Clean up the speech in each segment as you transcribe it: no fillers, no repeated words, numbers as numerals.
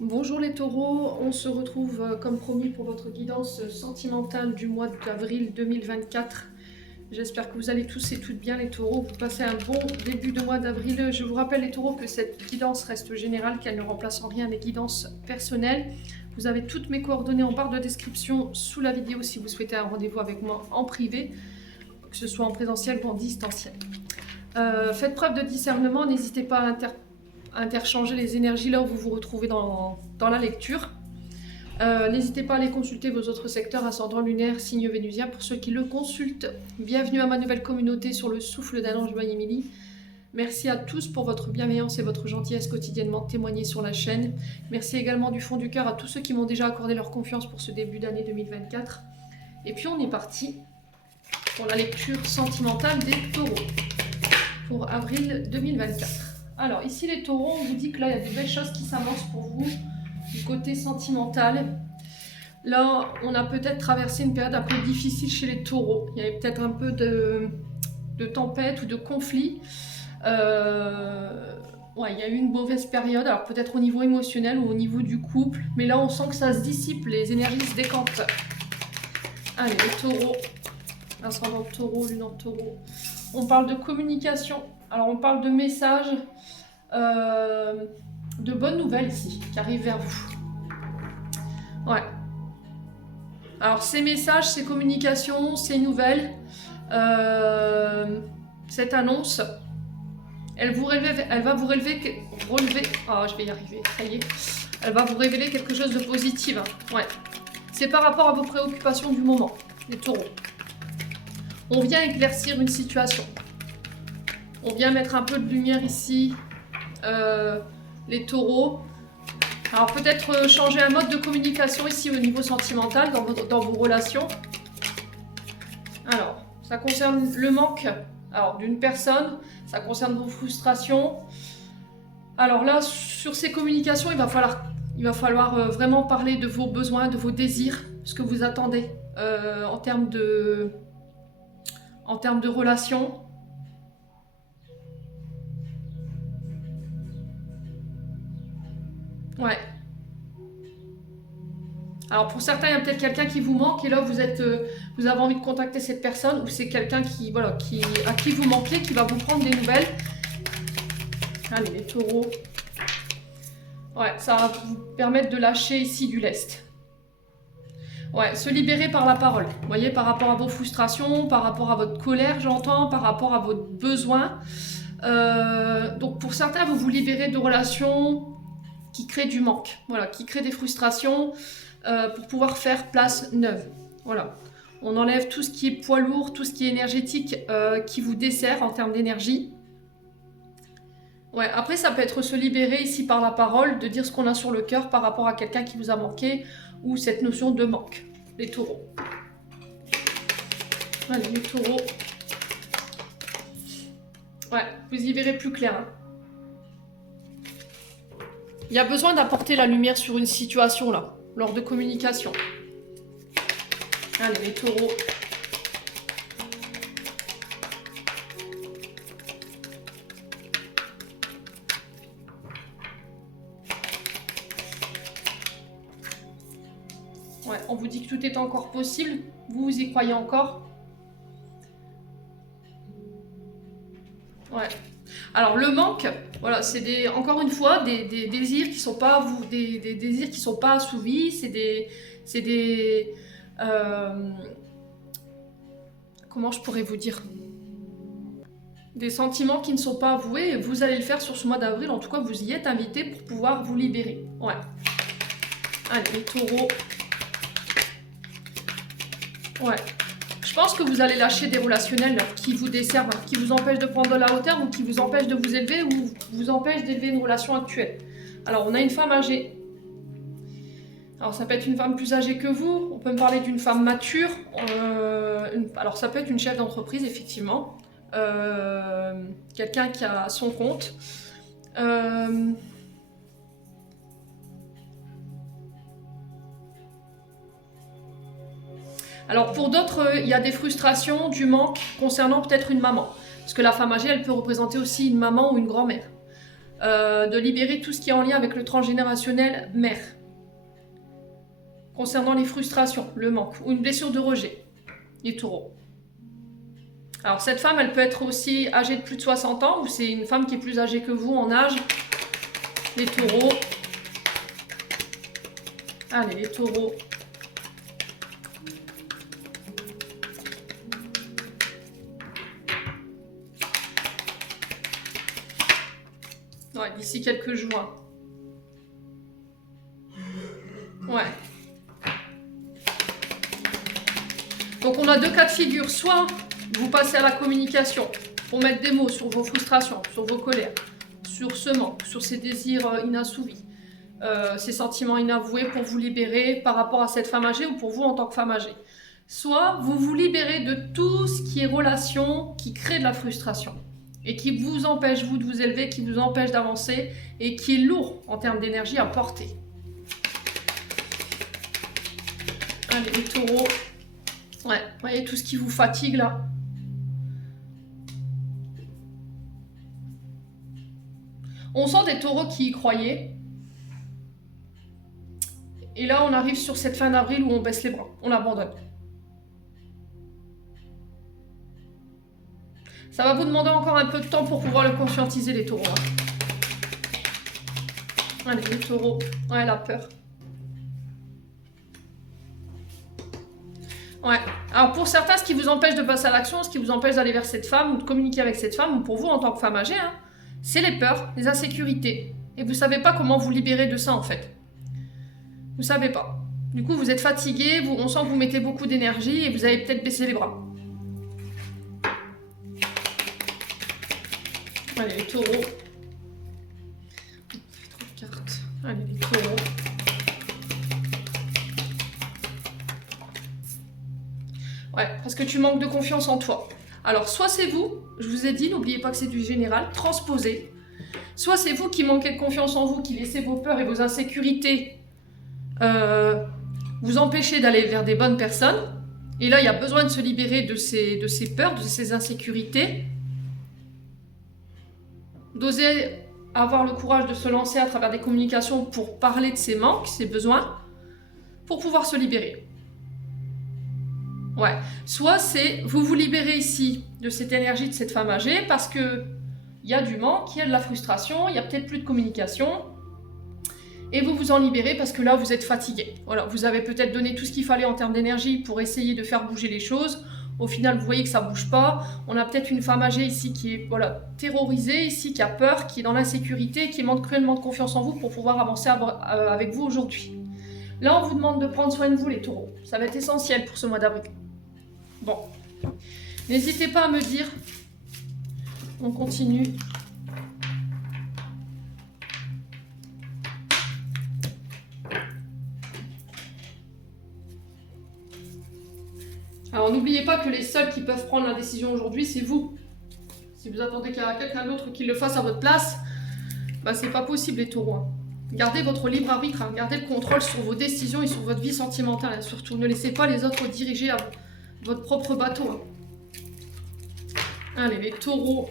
Bonjour les taureaux, on se retrouve comme promis pour votre guidance sentimentale du mois d'avril 2024. J'espère que vous allez tous et toutes bien les taureaux, vous passez un bon début de mois d'avril. Je vous rappelle les taureaux que cette guidance reste générale, qu'elle ne remplace en rien les guidances personnelles. Vous avez toutes mes coordonnées en barre de description sous la vidéo si vous souhaitez un rendez-vous avec moi en privé, que ce soit en présentiel ou en distanciel. Faites preuve de discernement, n'hésitez pas à interchanger les énergies là où vous vous retrouvez dans la lecture. N'hésitez pas à aller consulter vos autres secteurs, ascendant lunaire, signe vénusien, pour ceux qui le consultent. Bienvenue à ma nouvelle communauté sur le souffle d'un ange Mayémilie. Merci à tous pour votre bienveillance et votre gentillesse quotidiennement témoignée sur la chaîne. Merci également du fond du cœur à tous ceux qui m'ont déjà accordé leur confiance pour ce début d'année 2024. Et puis on est parti pour la lecture sentimentale des taureaux pour avril 2024. Alors ici les taureaux, on vous dit que là il y a de belles choses qui s'avancent pour vous du côté sentimental. Là on a peut-être traversé une période un peu difficile chez les taureaux. Il y avait peut-être un peu de tempête ou de conflit. Il y a eu une mauvaise période, alors peut-être au niveau émotionnel ou au niveau du couple, mais là on sent que ça se dissipe, les énergies se décantent. Allez les taureaux, ascendant taureau, lune en taureau. On parle de communication, alors on parle de messages, de bonnes nouvelles ici, qui arrivent vers vous. Ouais. Alors ces messages, ces communications, ces nouvelles, cette annonce, elle va vous relever, je vais y arriver, ça y est. Elle va vous révéler quelque chose de positif. Ouais. C'est par rapport à vos préoccupations du moment, les taureaux. On vient éclaircir une situation. On vient mettre un peu de lumière ici, les taureaux. Alors peut-être changer un mode de communication ici au niveau sentimental, dans vos relations. Alors, ça concerne le manque d'une personne, ça concerne vos frustrations. Alors là, sur ces communications, il va falloir vraiment parler de vos besoins, de vos désirs, ce que vous attendez en termes de relations. Ouais. Alors pour certains, il y a peut-être quelqu'un qui vous manque et là vous avez envie de contacter cette personne, ou c'est quelqu'un à qui vous manquez, qui va vous prendre des nouvelles. Allez les taureaux. Ouais, ça va vous permettre de lâcher ici du lest. Ouais, se libérer par la parole. Vous voyez, par rapport à vos frustrations, par rapport à votre colère, j'entends, par rapport à votre besoin. Donc pour certains, vous vous libérez de relations qui créent du manque, voilà, qui créent des frustrations pour pouvoir faire place neuve. Voilà. On enlève tout ce qui est poids lourd, tout ce qui est énergétique qui vous dessert en termes d'énergie. Ouais, après ça peut être se libérer ici par la parole, de dire ce qu'on a sur le cœur par rapport à quelqu'un qui vous a manqué, ou cette notion de manque, les taureaux. Allez, les taureaux. Ouais, vous y verrez plus clair. Il y a besoin d'apporter la lumière sur une situation là, lors de communication. Allez, les taureaux. Ouais, on vous dit que tout est encore possible. Vous y croyez encore? Ouais. Alors le manque, voilà, c'est encore une fois des désirs qui sont pas des désirs qui sont pas assouvis. C'est des comment je pourrais vous dire, des sentiments qui ne sont pas avoués. Et vous allez le faire sur ce mois d'avril. En tout cas, vous y êtes invité pour pouvoir vous libérer. Ouais. Allez, les taureaux. Ouais. Je pense que vous allez lâcher des relationnels qui vous desservent, qui vous empêchent de prendre de la hauteur, ou qui vous empêchent de vous élever, ou vous empêchent d'élever une relation actuelle. Alors, on a une femme âgée. Alors, ça peut être une femme plus âgée que vous. On peut me parler d'une femme mature. Alors, ça peut être une chef d'entreprise, effectivement. Quelqu'un qui a son compte. Alors pour d'autres, il y a des frustrations, du manque concernant peut-être une maman. Parce que la femme âgée, elle peut représenter aussi une maman ou une grand-mère. de libérer tout ce qui est en lien avec le transgénérationnel mère. Concernant les frustrations, le manque ou une blessure de rejet, les taureaux. Alors cette femme, elle peut être aussi âgée de plus de 60 ans ou c'est une femme qui est plus âgée que vous en âge. Les taureaux. Allez, les taureaux. Ouais, d'ici quelques jours. Ouais. Donc on a deux cas de figure. Soit vous passez à la communication pour mettre des mots sur vos frustrations, sur vos colères, sur ce manque, sur ces désirs inassouvis, ces sentiments inavoués pour vous libérer par rapport à cette femme âgée ou pour vous en tant que femme âgée. Soit vous vous libérez de tout ce qui est relation qui crée de la frustration et qui vous empêche, vous, de vous élever, qui vous empêche d'avancer et qui est lourd en termes d'énergie à porter. Allez, les taureaux. Ouais, vous voyez tout ce qui vous fatigue là. On sent des taureaux qui y croyaient. Et là, on arrive sur cette fin d'avril où on baisse les bras, on abandonne. Ça va vous demander encore un peu de temps pour pouvoir le conscientiser, les taureaux. Allez, les taureaux. Ouais, la peur. Ouais. Alors pour certains, ce qui vous empêche de passer à l'action, ce qui vous empêche d'aller vers cette femme ou de communiquer avec cette femme, ou pour vous en tant que femme âgée, hein, c'est les peurs, les insécurités. Et vous ne savez pas comment vous libérer de ça en fait. Vous ne savez pas. Du coup, vous êtes fatigué, on sent que vous mettez beaucoup d'énergie et vous avez peut-être baissé les bras. Allez, les taureaux. Trop de cartes. Allez, les taureaux. Ouais, parce que tu manques de confiance en toi. Alors, soit c'est vous, je vous ai dit, n'oubliez pas que c'est du général, transposé. Soit c'est vous qui manquez de confiance en vous, qui laissez vos peurs et vos insécurités vous empêcher d'aller vers des bonnes personnes. Et là, il y a besoin de se libérer de ces peurs, de ces insécurités. D'oser avoir le courage de se lancer à travers des communications pour parler de ses manques, ses besoins, pour pouvoir se libérer. Ouais. Soit c'est vous vous libérez ici de cette énergie de cette femme âgée parce que il y a du manque, il y a de la frustration, il y a peut-être plus de communication et vous vous en libérez parce que là vous êtes fatigué. Voilà, vous avez peut-être donné tout ce qu'il fallait en termes d'énergie pour essayer de faire bouger les choses. Au final, vous voyez que ça bouge pas. On a peut-être une femme âgée ici qui est terrorisée, ici qui a peur, qui est dans l'insécurité, qui manque cruellement de confiance en vous pour pouvoir avancer avec vous aujourd'hui. Là, on vous demande de prendre soin de vous, les taureaux. Ça va être essentiel pour ce mois d'avril. Bon, n'hésitez pas à me dire. On continue. Alors n'oubliez pas que les seuls qui peuvent prendre la décision aujourd'hui, c'est vous. Si vous attendez qu'il y ait quelqu'un d'autre qui le fasse à votre place, bah c'est pas possible les taureaux. Gardez votre libre arbitre, hein. Gardez le contrôle sur vos décisions et sur votre vie sentimentale. Hein. Surtout, ne laissez pas les autres diriger votre propre bateau. Hein. Allez, les taureaux.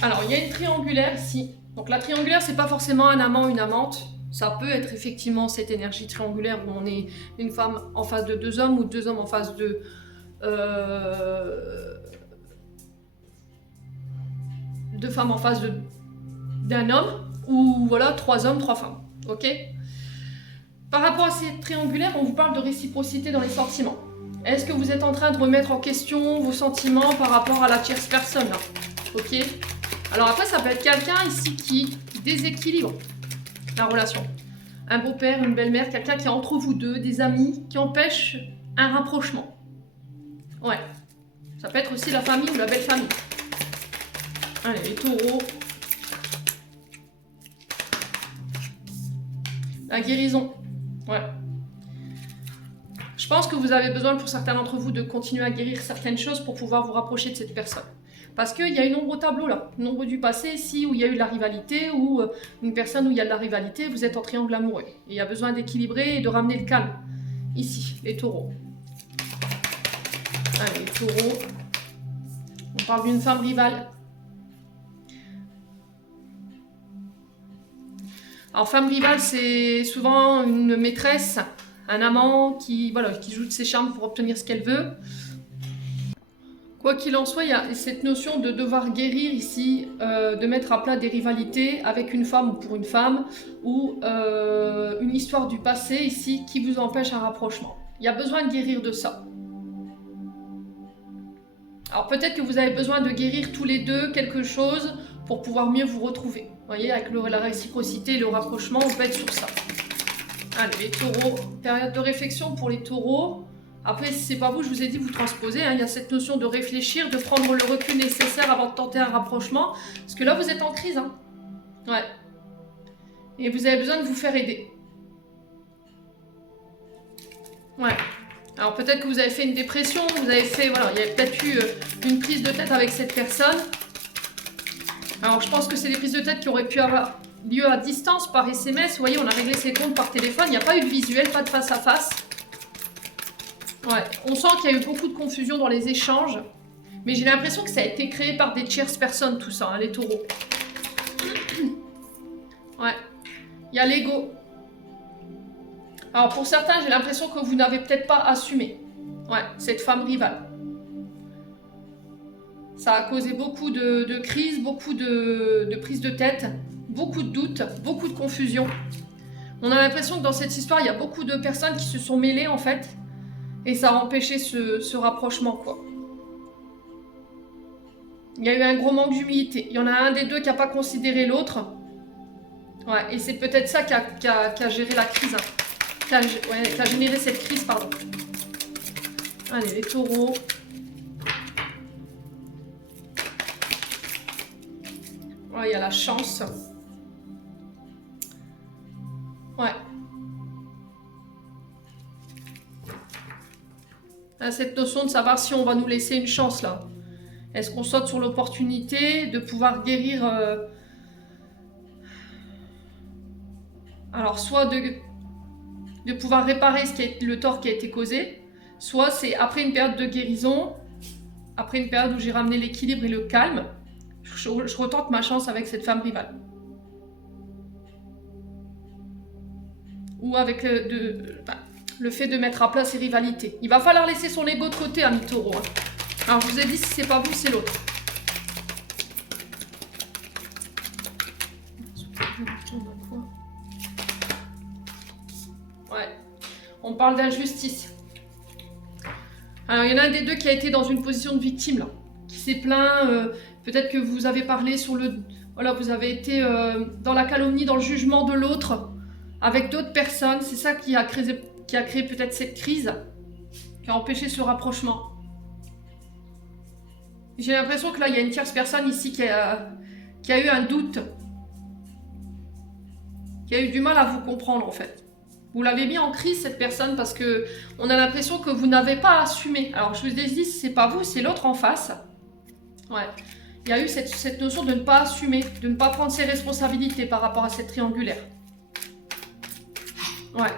Alors, il y a une triangulaire ici. Donc la triangulaire, c'est pas forcément un amant, une amante. Ça peut être effectivement cette énergie triangulaire où on est une femme en face de deux hommes ou deux hommes en face de... deux femmes en face d'un homme ou voilà, trois hommes, trois femmes. Ok ? Par rapport à cette triangulaire, on vous parle de réciprocité dans les sentiments. Est-ce que vous êtes en train de remettre en question vos sentiments par rapport à la tierce personne là ? Ok ? Alors après, ça peut être quelqu'un ici qui déséquilibre la relation. Un beau-père, une belle-mère, quelqu'un qui est entre vous deux, des amis, qui empêche un rapprochement. Ouais. Ça peut être aussi la famille ou la belle famille. Allez, les taureaux. La guérison. Ouais. Je pense que vous avez besoin pour certains d'entre vous de continuer à guérir certaines choses pour pouvoir vous rapprocher de cette personne. Parce qu'il y a une ombre au tableau là, une ombre du passé ici où il y a eu de la rivalité, ou une personne où il y a de la rivalité, vous êtes en triangle amoureux. Et il y a besoin d'équilibrer et de ramener le calme. Ici, les taureaux. Allez, taureau. On parle d'une femme rivale. Alors, femme rivale, c'est souvent une maîtresse, un amant qui joue de ses charmes pour obtenir ce qu'elle veut. Quoi qu'il en soit, il y a cette notion de devoir guérir ici, de mettre à plat des rivalités avec une femme ou pour une femme, ou une histoire du passé ici qui vous empêche un rapprochement. Il y a besoin de guérir de ça. Alors peut-être que vous avez besoin de guérir tous les deux quelque chose pour pouvoir mieux vous retrouver. Vous voyez, avec la réciprocité et le rapprochement, on peut être sur ça. Allez, les taureaux, période de réflexion pour les taureaux. Après, si c'est pas vous, je vous ai dit, vous transposez. Hein, il y a cette notion de réfléchir, de prendre le recul nécessaire avant de tenter un rapprochement. Parce que là, vous êtes en crise. Hein. Ouais. Et vous avez besoin de vous faire aider. Ouais. Alors peut-être que vous avez fait une dépression, vous avez fait, voilà, il y a peut-être eu une prise de tête avec cette personne. Alors je pense que c'est des prises de tête qui auraient pu avoir lieu à distance par SMS. Vous voyez, on a réglé ses comptes par téléphone, il n'y a pas eu de visuel, pas de face à face. Ouais, on sent qu'il y a eu beaucoup de confusion dans les échanges. Mais j'ai l'impression que ça a été créé par des tierces personnes, tout ça, hein, les taureaux. Ouais, il y a l'ego. Alors pour certains, j'ai l'impression que vous n'avez peut-être pas assumé. Ouais, cette femme rivale. Ça a causé beaucoup de crises, beaucoup de prises de tête, beaucoup de doutes, beaucoup de confusion. On a l'impression que dans cette histoire, il y a beaucoup de personnes qui se sont mêlées en fait. Et ça a empêché ce rapprochement, quoi. Il y a eu un gros manque d'humilité. Il y en a un des deux qui n'a pas considéré l'autre. Ouais, et c'est peut-être ça qui a géré la crise. Hein. Qui a généré cette crise, pardon. Allez, les taureaux. Ouais, il y a la chance. Ouais. Cette notion de savoir si on va nous laisser une chance, là. Est-ce qu'on saute sur l'opportunité de pouvoir guérir... Alors, soit de pouvoir réparer le tort qui a été causé, soit c'est après une période de guérison, après une période où j'ai ramené l'équilibre et le calme, je retente ma chance avec cette femme rivale. Ou avec le fait de mettre à plat ses rivalités. Il va falloir laisser son ego de côté, ami taureau. Hein. Alors, je vous ai dit, si c'est pas vous, c'est l'autre. Ouais. On parle d'injustice. Alors, il y en a un des deux qui a été dans une position de victime, là. Qui s'est plaint. Peut-être que vous avez parlé sur le... Voilà, vous avez été dans la calomnie, dans le jugement de l'autre, avec d'autres personnes. C'est ça qui a créé peut-être cette crise, qui a empêché ce rapprochement. J'ai l'impression que là, il y a une tierce personne ici qui a eu un doute, qui a eu du mal à vous comprendre, en fait. Vous l'avez mis en crise, cette personne, parce que on a l'impression que vous n'avez pas assumé. Alors, je vous ai dit, c'est pas vous, c'est l'autre en face. Ouais. Il y a eu cette notion de ne pas assumer, de ne pas prendre ses responsabilités par rapport à cette triangulaire. Ouais.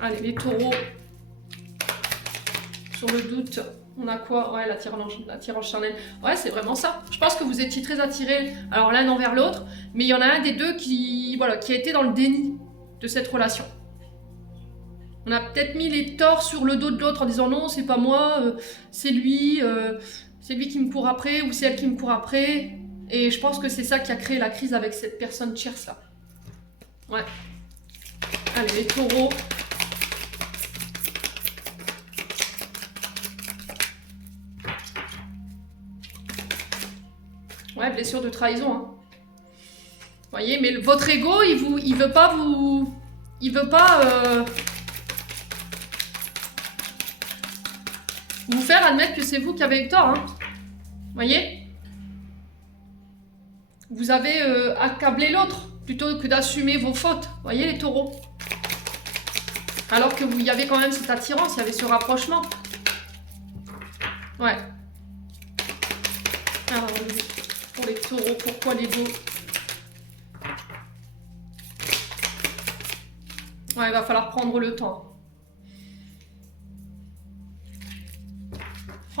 Allez, les taureaux. Sur le doute, on a quoi? Ouais, l'attirance charnelle. Ouais, c'est vraiment ça. Je pense que vous étiez très attirés, alors l'un envers l'autre, mais il y en a un des deux qui a été dans le déni de cette relation. On a peut-être mis les torts sur le dos de l'autre en disant non, c'est pas moi, c'est lui qui me court après, ou c'est elle qui me court après. Et je pense que c'est ça qui a créé la crise avec cette personne tierce là. Ouais. Allez, les taureaux. Ouais, blessure de trahison. Hein. Vous voyez, mais votre ego, il veut pas vous... Il veut pas... vous faire admettre que c'est vous qui avez eu tort. Hein. Vous voyez? Vous avez accablé l'autre plutôt que d'assumer vos fautes. Vous voyez les taureaux? Alors que il y avait quand même cette attirance, il y avait ce rapprochement. Ouais. Alors, pour les taureaux, pourquoi l'ego? Ouais, il va falloir prendre le temps.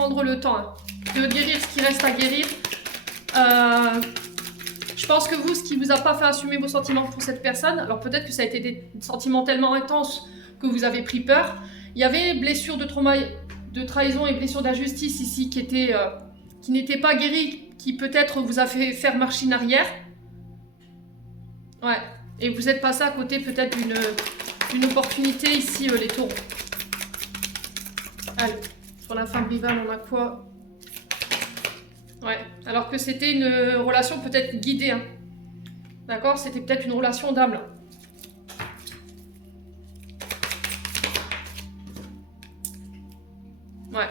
prendre le temps hein, de guérir ce qui reste à guérir. Je pense que vous, ce qui vous a pas fait assumer vos sentiments pour cette personne, alors peut-être que ça a été des sentiments tellement intenses que vous avez pris peur. Il y avait blessure de trauma, de trahison et blessure d'injustice ici qui n'était pas guérie, qui peut-être vous a fait faire machine arrière. Ouais. Et vous êtes passé à côté peut-être d'une opportunité ici, les taureaux. Allez, sur la femme rivale, on a quoi? Ouais, alors que c'était une relation peut-être guidée. Hein. D'accord? C'était peut-être une relation d'âme, là. Ouais.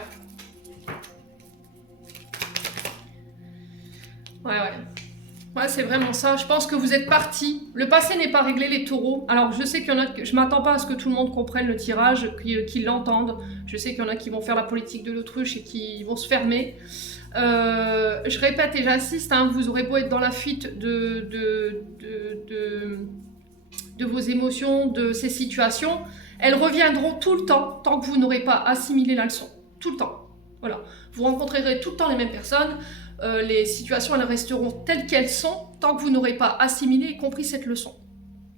Ouais. Ouais, c'est vraiment ça. Je pense que vous êtes partis. Le passé n'est pas réglé, les taureaux. Alors, je sais qu'il y en a... Je m'attends pas à ce que tout le monde comprenne le tirage, qu'ils l'entendent. Je sais qu'il y en a qui vont faire la politique de l'autruche et qui vont se fermer. Je répète et j'insiste, hein, vous aurez beau être dans la fuite de vos émotions, de ces situations, elles reviendront tout le temps, tant que vous n'aurez pas assimilé la leçon. Tout le temps. Voilà. Vous rencontrerez tout le temps les mêmes personnes. Les situations, elles resteront telles qu'elles sont tant que vous n'aurez pas assimilé et compris cette leçon.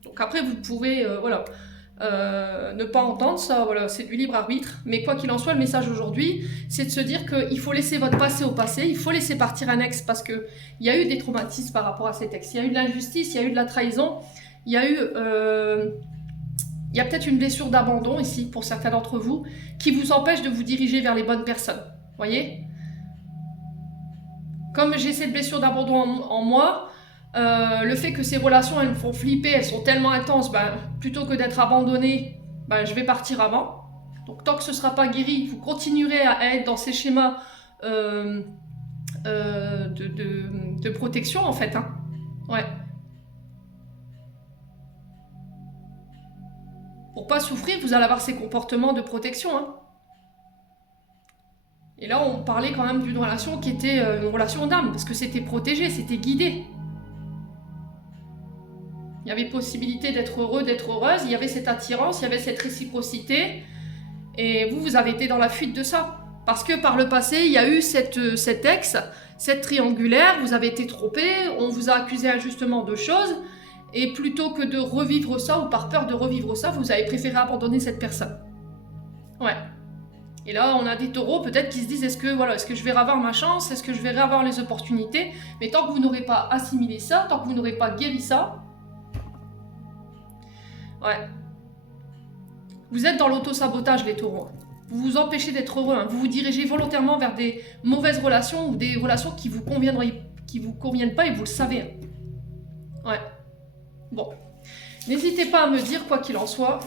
Donc après, vous pouvez ne pas entendre ça, voilà, c'est du libre arbitre. Mais quoi qu'il en soit, le message aujourd'hui, c'est de se dire qu'il faut laisser votre passé au passé, il faut laisser partir un ex parce qu'il y a eu des traumatismes par rapport à cet ex. Il y a eu de l'injustice, il y a eu de la trahison, il y a peut-être une blessure d'abandon ici pour certains d'entre vous qui vous empêche de vous diriger vers les bonnes personnes. Voyez ? Comme j'ai cette blessure d'abandon en moi, le fait que ces relations elles me font flipper, elles sont tellement intenses, plutôt que d'être abandonnée, je vais partir avant. Donc tant que ce ne sera pas guéri, vous continuerez à être dans ces schémas de protection en fait. Hein. Ouais. Pour pas souffrir, vous allez avoir ces comportements de protection. Hein. Et là, on parlait quand même d'une relation qui était une relation d'âme, parce que c'était protégé, c'était guidé. Il y avait possibilité d'être heureux, d'être heureuse, il y avait cette attirance, il y avait cette réciprocité, et vous avez été dans la fuite de ça. Parce que par le passé, il y a eu cet ex, cette triangulaire, vous avez été trompé, on vous a accusé injustement de choses, et plutôt que de revivre ça, ou par peur de revivre ça, vous avez préféré abandonner cette personne. Ouais. Et là, on a des taureaux peut-être qui se disent est-ce que je vais avoir ma chance, est-ce que je vais avoir les opportunités, mais tant que vous n'aurez pas assimilé ça, tant que vous n'aurez pas guéri ça, ouais. Vous êtes dans l'auto-sabotage, les taureaux. Vous vous empêchez d'être heureux, hein. Vous vous dirigez volontairement vers des mauvaises relations ou des relations qui vous conviennent pas et vous le savez. Hein. Ouais. Bon. N'hésitez pas à me dire, quoi qu'il en soit.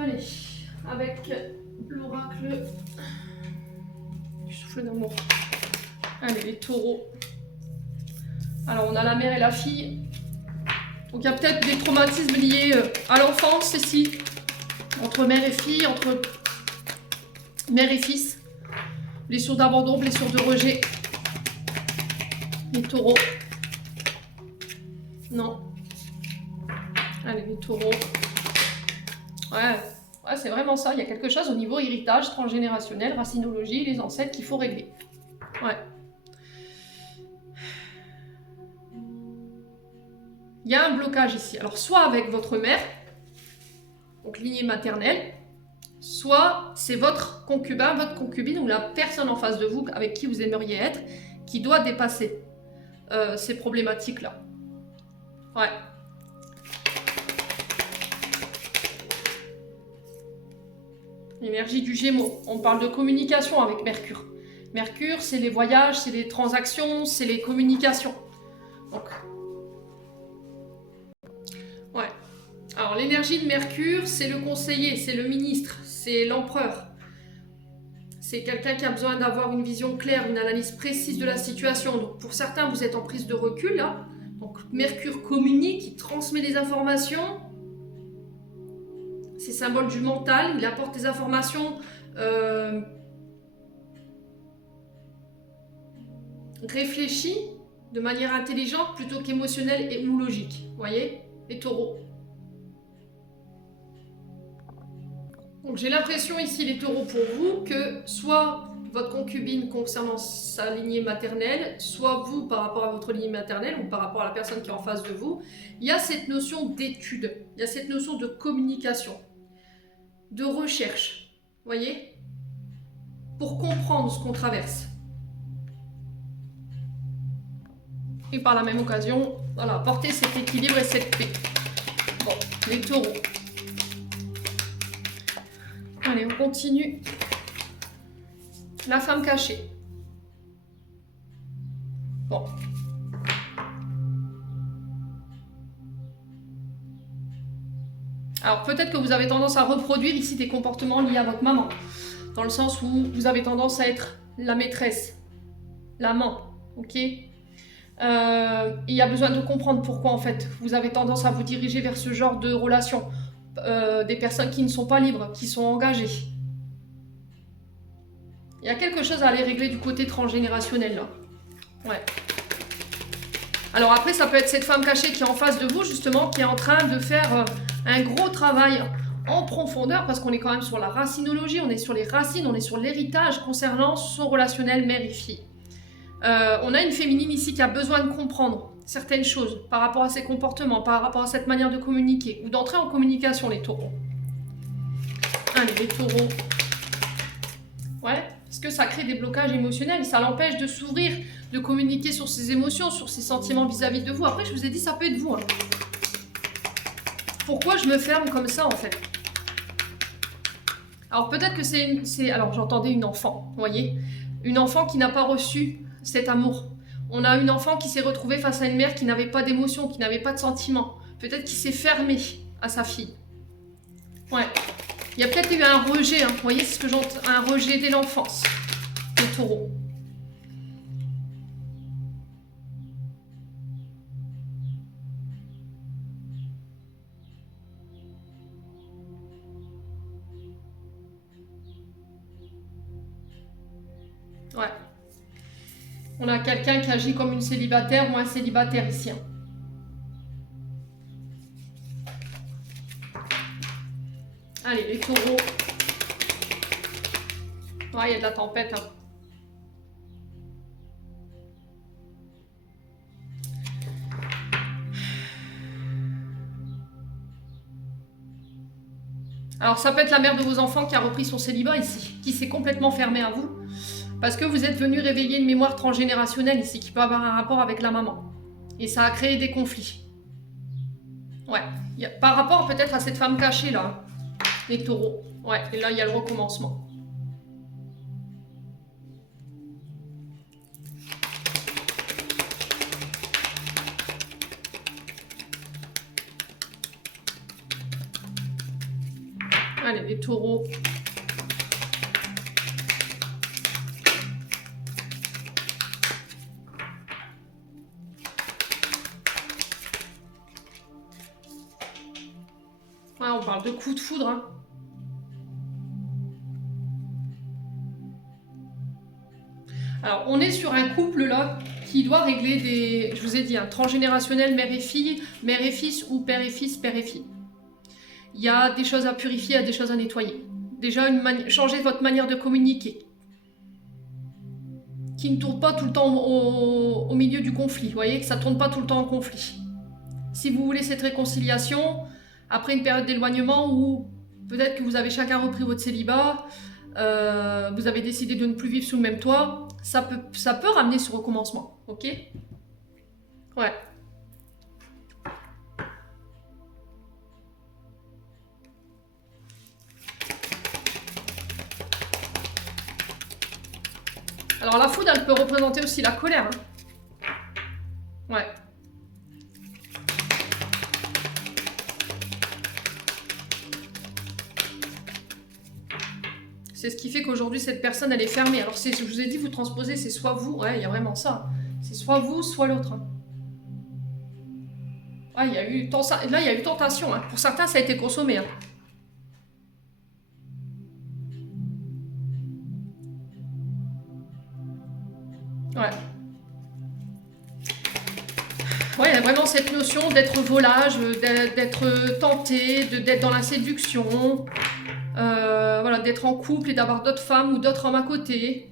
Allez, avec l'oracle du souffle d'amour. Allez, les taureaux. Alors, on a la mère et la fille. Donc, il y a peut-être des traumatismes liés à l'enfance ici. Entre mère et fille, entre mère et fils. Blessure d'abandon, blessure de rejet. Les taureaux. Non. Allez, les taureaux. Ouais, c'est vraiment ça. Il y a quelque chose au niveau héritage, transgénérationnel, racinologie, les ancêtres qu'il faut régler. Ouais. Il y a un blocage ici. Alors, soit avec votre mère, donc lignée maternelle, soit c'est votre concubin, votre concubine ou la personne en face de vous avec qui vous aimeriez être, qui doit dépasser ces problématiques-là. Ouais. L'énergie du Gémeaux. On parle de communication avec Mercure. Mercure, c'est les voyages, c'est les transactions, c'est les communications. Donc, ouais. Alors, l'énergie de Mercure, c'est le conseiller, c'est le ministre, c'est l'empereur. C'est quelqu'un qui a besoin d'avoir une vision claire, une analyse précise de la situation. Donc, pour certains, vous êtes en prise de recul, là. Donc, Mercure communique, il transmet des informations. C'est symbole du mental, il apporte des informations réfléchies de manière intelligente plutôt qu'émotionnelle ou logique. Vous voyez, les taureaux. Donc j'ai l'impression ici, les taureaux, pour vous, que soit votre concubine concernant sa lignée maternelle, soit vous par rapport à votre lignée maternelle ou par rapport à la personne qui est en face de vous, il y a cette notion d'étude, il y a cette notion de communication, de recherche, voyez, pour comprendre ce qu'on traverse. Et par la même occasion, voilà, apporter cet équilibre et cette paix. Bon, les taureaux. Allez, on continue. La femme cachée. Bon. Alors peut-être que vous avez tendance à reproduire ici des comportements liés à votre maman. Dans le sens où vous avez tendance à être la maîtresse, l'amant, ok ? Il y a besoin de comprendre pourquoi en fait vous avez tendance à vous diriger vers ce genre de relation. Des personnes qui ne sont pas libres, qui sont engagées. Il y a quelque chose à aller régler du côté transgénérationnel là. Ouais. Alors après, ça peut être cette femme cachée qui est en face de vous, justement, qui est en train de faire un gros travail en profondeur, parce qu'on est quand même sur la racinologie, on est sur les racines, on est sur l'héritage concernant son relationnel mère et fille. On a une féminine ici qui a besoin de comprendre certaines choses par rapport à ses comportements, par rapport à cette manière de communiquer, ou d'entrer en communication, les taureaux. Allez, les taureaux. Ouais. Parce que ça crée des blocages émotionnels, ça l'empêche de s'ouvrir, de communiquer sur ses émotions, sur ses sentiments vis-à-vis de vous. Après, je vous ai dit, ça peut être vous. Hein. Pourquoi je me ferme comme ça, en fait? Alors, peut-être que c'est... Alors, j'entendais une enfant, vous voyez? Une enfant qui n'a pas reçu cet amour. On a une enfant qui s'est retrouvée face à une mère qui n'avait pas d'émotion, qui n'avait pas de sentiments. Peut-être qui s'est fermée à sa fille. Ouais. Il y a peut-être eu un rejet, hein. Vous voyez, c'est ce que j'entends, un rejet dès l'enfance, les taureaux. Ouais. On a quelqu'un qui agit comme une célibataire ou un célibataire ici. Hein. Allez, les taureaux. Ouais, il y a de la tempête. Hein. Alors, ça peut être la mère de vos enfants qui a repris son célibat ici, qui s'est complètement fermée à vous. Parce que vous êtes venu réveiller une mémoire transgénérationnelle ici, qui peut avoir un rapport avec la maman. Et ça a créé des conflits. Ouais. Par rapport peut-être à cette femme cachée là. Les taureaux. Ouais, et là, il y a le recommencement. Allez, les taureaux. Ouais, on parle de coup de foudre, hein. Alors, on est sur un couple là qui doit régler des, je vous ai dit, un transgénérationnel mère et fils ou père et fils, père et fille. Il y a des choses à purifier, il y a des choses à nettoyer. Déjà, changez votre manière de communiquer. Qui ne tourne pas tout le temps au milieu du conflit. Vous voyez, que ça ne tourne pas tout le temps en conflit. Si vous voulez cette réconciliation, après une période d'éloignement où peut-être que vous avez chacun repris votre célibat, vous avez décidé de ne plus vivre sous le même toit, ça peut ramener ce recommencement, ok? Ouais. Alors la foudre, elle peut représenter aussi la colère. Hein. Ouais. C'est ce qui fait qu'aujourd'hui, cette personne, elle est fermée. Alors, je vous ai dit, vous transposez, c'est soit vous, ouais, il y a vraiment ça. C'est soit vous, soit l'autre. Hein. Ah, il y a eu là, il y a eu tentation. Hein. Pour certains, ça a été consommé. Hein. Ouais. Ouais, il y a vraiment cette notion d'être volage, d'être tenté, d'être dans la séduction. voilà, d'être en couple et d'avoir d'autres femmes ou d'autres hommes à côté.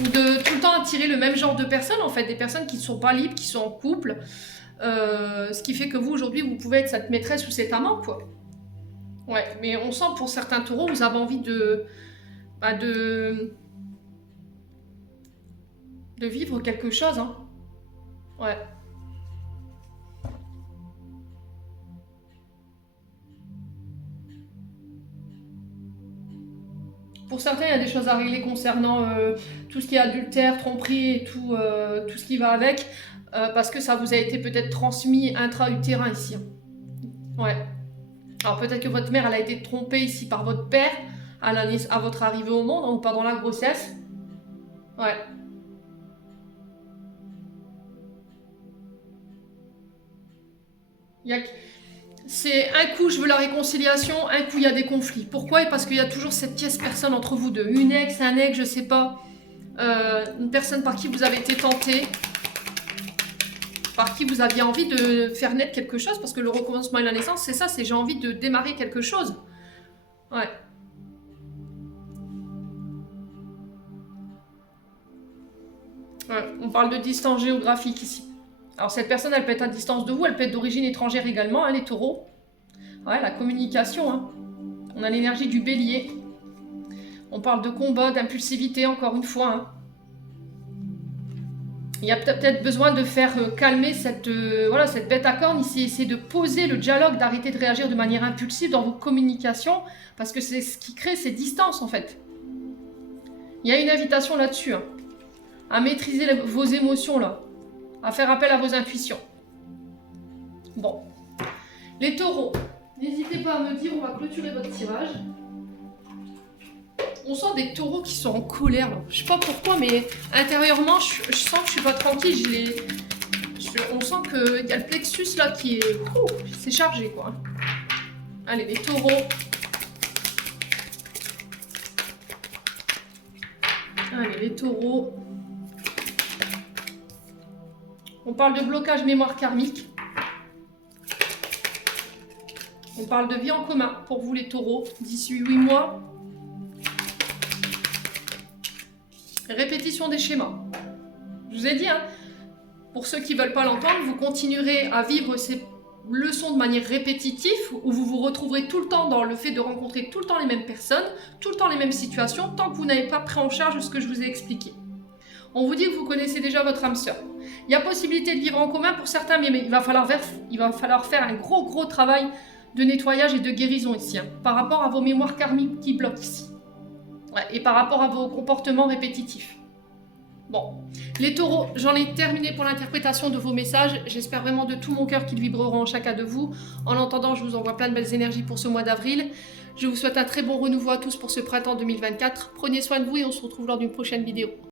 Ou de tout le temps attirer le même genre de personnes, en fait, des personnes qui ne sont pas libres, qui sont en couple. Ce qui fait que vous, aujourd'hui, vous pouvez être cette maîtresse ou cet amant, quoi. Ouais, mais on sent pour certains taureaux, vous avez envie de vivre quelque chose, hein. Ouais. Pour certains, il y a des choses à régler concernant tout ce qui est adultère, tromperie et tout ce qui va avec, parce que ça vous a été peut-être transmis intra-utérin ici. Ouais. Alors peut-être que votre mère, elle a été trompée ici par votre père à votre arrivée au monde, ou pendant la grossesse. Ouais. C'est un coup je veux la réconciliation, un coup il y a des conflits. Pourquoi? Parce qu'il y a toujours cette tierce personne entre vous deux. Une ex, un ex, je sais pas. Une personne par qui vous avez été tenté. Par qui vous aviez envie de faire naître quelque chose. Parce que le recommencement et la naissance, c'est ça, c'est j'ai envie de démarrer quelque chose. Ouais. Ouais. On parle de distance géographique ici. Alors cette personne, elle peut être à distance de vous, elle peut être d'origine étrangère également, hein, les taureaux. Ouais, la communication, hein. On a l'énergie du bélier. On parle de combat, d'impulsivité, encore une fois. Hein. Il y a peut-être besoin de faire calmer cette bête à cornes ici, essayer de poser le dialogue, d'arrêter de réagir de manière impulsive dans vos communications, parce que c'est ce qui crée ces distances, en fait. Il y a une invitation là-dessus, hein, à maîtriser vos émotions, là. À faire appel à vos intuitions. Bon. Les taureaux, n'hésitez pas à me dire, on va clôturer votre tirage. On sent des taureaux qui sont en colère. Là. Je sais pas pourquoi, mais intérieurement, je sens que je suis pas tranquille. On sent qu'il y a le plexus là qui est... c'est chargé, quoi. Allez, les taureaux. Allez, les taureaux. On parle de blocage mémoire karmique. On parle de vie en commun pour vous les taureaux d'ici 8 mois. Répétition des schémas. Je vous ai dit, hein, pour ceux qui ne veulent pas l'entendre, vous continuerez à vivre ces leçons de manière répétitive où vous vous retrouverez tout le temps dans le fait de rencontrer tout le temps les mêmes personnes, tout le temps les mêmes situations, tant que vous n'avez pas pris en charge ce que je vous ai expliqué. On vous dit que vous connaissez déjà votre âme sœur. Il y a possibilité de vivre en commun pour certains, mais il va falloir faire un gros travail de nettoyage et de guérison ici, hein, par rapport à vos mémoires karmiques qui bloquent ici. Ouais, et par rapport à vos comportements répétitifs. Bon, les taureaux, j'en ai terminé pour l'interprétation de vos messages. J'espère vraiment de tout mon cœur qu'ils vibreront en chacun de vous. En entendant, je vous envoie plein de belles énergies pour ce mois d'avril. Je vous souhaite un très bon renouveau à tous pour ce printemps 2024. Prenez soin de vous et on se retrouve lors d'une prochaine vidéo.